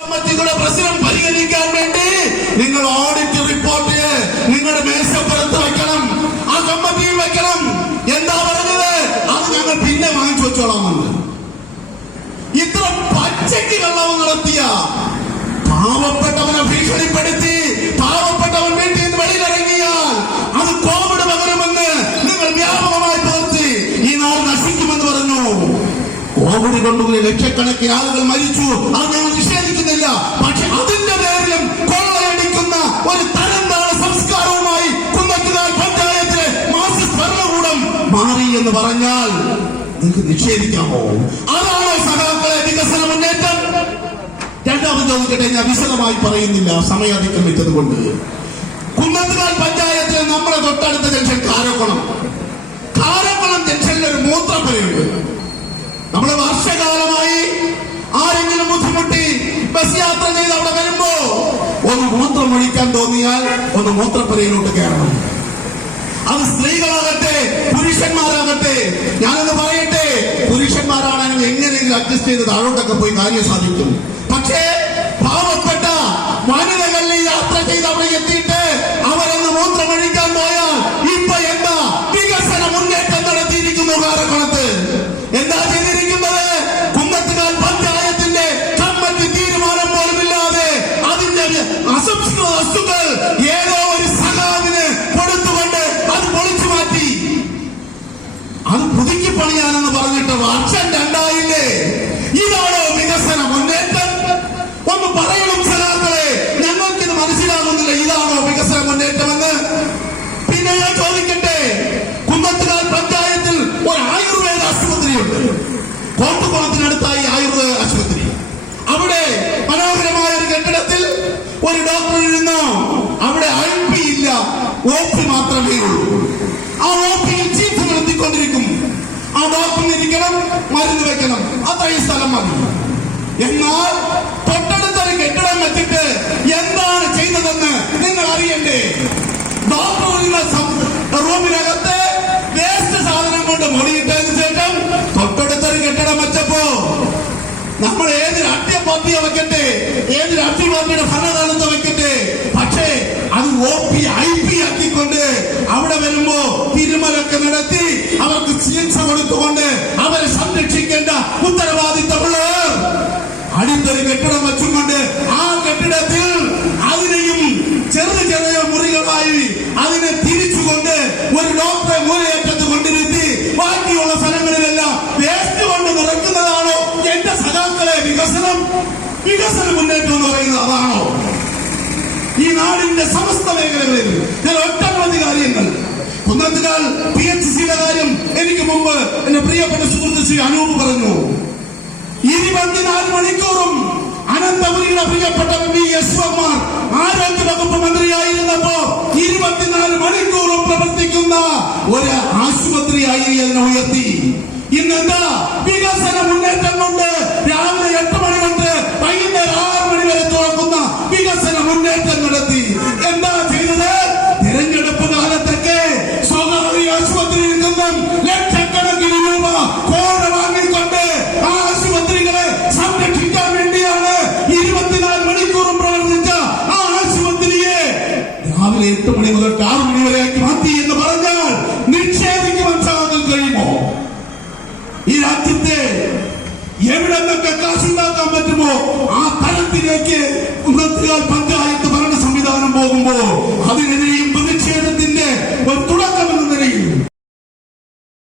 കമ്മിറ്റിയുടെ പ്രശ്നം പരിഹരിക്കാൻ വേണ്ടി നിങ്ങൾ ഓഡിറ്റ് റിപ്പോർട്ട് നിങ്ങളുടെ മേശപ്പുറത്ത് വെക്കണം, ആ കമ്മിറ്റിയിൽ വെക്കണം. എന്താ പറഞ്ഞത്? അത് ഞങ്ങൾ പിന്നെ വാങ്ങിച്ചു വെച്ചോളാമെന്ന്. ഇത്ര പച്ചയ്ക്ക് കള്ളവ് നടത്തിയ പാവപ്പെട്ടവനെ ഭീഷണിപ്പെടുത്തി പാവപ്പെട്ടവൻ വീട്ടിൽ നിന്ന് വെളിയിലിറങ്ങിയാൽ അത് കോവിഡ് പകരുമെന്ന് നിങ്ങൾ വ്യാപകമായി പകർത്തി ഈ നാട് നശിക്കുമെന്ന് പറഞ്ഞു. കോവിഡ് കൊണ്ടുപോയി ലക്ഷക്കണക്കിന് ആളുകൾ മരിച്ചു, അത് ഞങ്ങൾ നിഷേധിക്കുന്നില്ല. പക്ഷെ അതിന്റെ പേരിലും കൊള്ളയടിക്കുന്ന ഒരു തരംതാണ സംസ്കാരവുമായി കുന്നത്തുകാൽ പഞ്ചായത്തിലെ മാർക്സിസ്റ്റ് ഭരണകൂടം മാറി എന്ന് പറഞ്ഞാൽ നിങ്ങൾക്ക് നിഷേധിക്കാമോ? അതാണോ സഖാക്കളെ വികസന മുന്നേറ്റം? രണ്ടാമത് ചോദിക്കട്ടെ, ഞാൻ വിശദമായി പറയുന്നില്ല, സമയം അതിക്രമിച്ചത് കൊണ്ട്. കുന്നത്തുകാൽ പഞ്ചായത്തിൽ നമ്മുടെ തൊട്ടടുത്ത ജംഗ്ഷൻ കാരക്കുളം ജംഗ്ഷനിൽ ഒരു മൂത്രപ്പുരയുണ്ട്. നമ്മള് വർഷകാലമായി ആരെങ്കിലും ബുദ്ധിമുട്ടി ബസ് യാത്ര ചെയ്ത് അവിടെ വരുമ്പോ ഒന്ന് മൂത്രം ഒഴിക്കാൻ തോന്നിയാൽ ഒന്ന് മൂത്രപ്പുരയിലോട്ട് കയറണം. അത് സ്ത്രീകളാകട്ടെ പുരുഷന്മാരാകട്ടെ. ഞാനൊന്ന് പറയട്ടെ, പുരുഷന്മാരാണെങ്കിൽ എങ്ങനെയെങ്കിലും അഡ്ജസ്റ്റ് ചെയ്ത് താഴോട്ടൊക്കെ പോയി കാര്യം സാധിക്കും. പക്ഷേ പാവപ്പെട്ട വനിതകളിൽ യാത്ര ചെയ്ത് അവിടെ എത്തിയിട്ട് അവരൊന്ന് മൂത്രമൊഴിക്കാൻ പോയാൽ ഇപ്പൊ എന്താ വികസന മുന്നേറ്റം നടത്തിയിരിക്കുന്നു കാരക്കുളത്ത്? എന്താ ചെയ്തിരിക്കുന്നത്? കുന്നത്തുകാൽ പഞ്ചായത്തിന്റെ കമ്മിറ്റി തീരുമാനം പോലുമില്ലാതെ അതിന്റെ അസംസ്കൃത വസ്തുക്കൾ ഏതോ ഒരു സഖാവിന് കൊടുത്തുകൊണ്ട് അത് പൊളിച്ചു മാറ്റി. അത് പുതുക്കി പണിയാനെന്ന് പറഞ്ഞിട്ട് വർഷം രണ്ടായില്ലേ? ഇതാണോ വികസന മുന്നേറ്റം? ഒന്ന് പറയണം സഖാക്കളെ, ഞങ്ങൾക്കിത് മനസ്സിലാകുന്നില്ല. ഇതാണോ വികസന മുന്നേറ്റമെന്ന്? പിന്നെ ഞാൻ ചോദിക്കട്ടെ, കുന്നത്തുകാൽ പഞ്ചായത്തിൽ ഒരു ആയുർവേദ ആശുപത്രിയുണ്ട്. കോട്ടുകുളത്തിനടുത്തായി ആയുർവേദ ആശുപത്രി. അവിടെ മനോഹരമായ ഒരു കെട്ടിടത്തിൽ ഒരു ഡോക്ടർ ഇരുന്നു. അവിടെ IP ഇല്ല, OP മാത്രമേ ഉള്ളൂ. ആ OPയിൽ ചീഫ് നിർത്തിക്കൊണ്ടിരിക്കും. ആ ഡോക്ടറിന് ഇരിക്കണം, മരുന്ന് വെക്കണം, അത്രയും സ്ഥലം മതി. എന്നാൽ തൊട്ടടുത്തൊരു കെട്ടിടം വെച്ചിട്ട് എന്താണ് ചെയ്തതെന്ന് നിങ്ങൾ അറിയണ്ടേ? ഡോക്ടർ റൂമിനകത്ത് വേസ്റ്റ് സാധനം കൊണ്ട് മുടിയിട്ടതിന് ശേഷം തൊട്ടടുത്തൊരു കെട്ടിടം വെച്ചപ്പോ നമ്മൾ ഏത് രാഷ്ട്രീയ പാർട്ടിയെ വെക്കട്ടെ, ഏത് രാഷ്ട്രീയ പാർട്ടിയുടെ ഭരണകാലത്ത് വെക്കട്ടെ, പക്ഷേ അത് OP IP ആക്കിക്കൊണ്ട് അവിടെ വരുമ്പോ തിരുമലൊക്കെ നടത്തി അവർക്ക് ചികിത്സ കൊടുത്തുകൊണ്ട് അവരെ സംരക്ഷിക്കേണ്ട ഉത്തരവാദിത്തമുള്ളവർ അടുത്തൊരു കെട്ടിടം വെച്ചുകൊണ്ട് ആ കെട്ടിടത്തിൽ അതിനെയും ചെറിയ മുറികളായി അതിനെ തിരിച്ചുകൊണ്ട് ഒരു ഡോക്ടറെ മൂലയേറ്റത്ത് കൊണ്ടിരുത്തി ബാക്കിയുള്ള സ്ഥലങ്ങളിലെല്ലാം വേസ്റ്റ് കൊണ്ട് നിറയ്ക്കുന്നതാണോ എന്റെ സഖാക്കളെ വികസനം? വികസന മുന്നേറ്റം എന്ന് പറയുന്നത് അതാണോ? ഈ നാടിന്റെ സമസ്ത മേഖലകളിൽ ഞാൻ ഒട്ടനവധി കാര്യങ്ങൾ, കുന്നത്തുകാൽ PHCയുടെ കാര്യം എനിക്ക് മുമ്പ് എന്റെ പ്രിയപ്പെട്ട സുഹൃത്ത് ശ്രീ അനൂപ് പറഞ്ഞു. 24 മണിക്കൂറും അനന്തപുരിയുടെ പ്രിയപ്പെട്ട VS ആരോഗ്യ വകുപ്പ് മന്ത്രിയായിരുന്നപ്പോ 24 മണിക്കൂറും പ്രവർത്തിക്കുന്ന ഒരു ആശുപത്രിയായി അതിനെ ഉയർത്തി. ഇന്നെന്താ വികസന മുന്നേറ്റം കൊണ്ട് രാവിലെ 8 മണി തൊട്ട് വൈകുന്നേരം 6 മണി വരെ തുറക്കുന്ന വികസന മുന്നേറ്റം നടത്തി. എന്താ ചെയ്തത്? തിരഞ്ഞെടുപ്പ് കാലത്തൊക്കെ സ്വകാര്യ ആശുപത്രിയിൽ നിന്നും ലക്ഷക്കണക്കിന് രൂപ കോഴ വാങ്ങിക്കൊണ്ട് ആ ആശുപത്രികളെ സംരക്ഷിക്കാൻ വേണ്ടിയാണ് 24 മണിക്കൂറും പ്രവർത്തിച്ച ആ ആശുപത്രിയെ രാവിലെ 8 മണി മുതൽ 6 മണി വരെ ആക്കി മാറ്റി എന്ന് പറഞ്ഞാൽ നിക്ഷേപിക്ക് മനസ്സിലാക്കാൻ കഴിയുമോ? ഈ രാജ്യത്തെ എവിടെ നിന്നൊക്കെ കാശുണ്ടാക്കാൻ പറ്റുമോ ആ തലത്തിലേക്ക് കുന്നത്തുകാൽ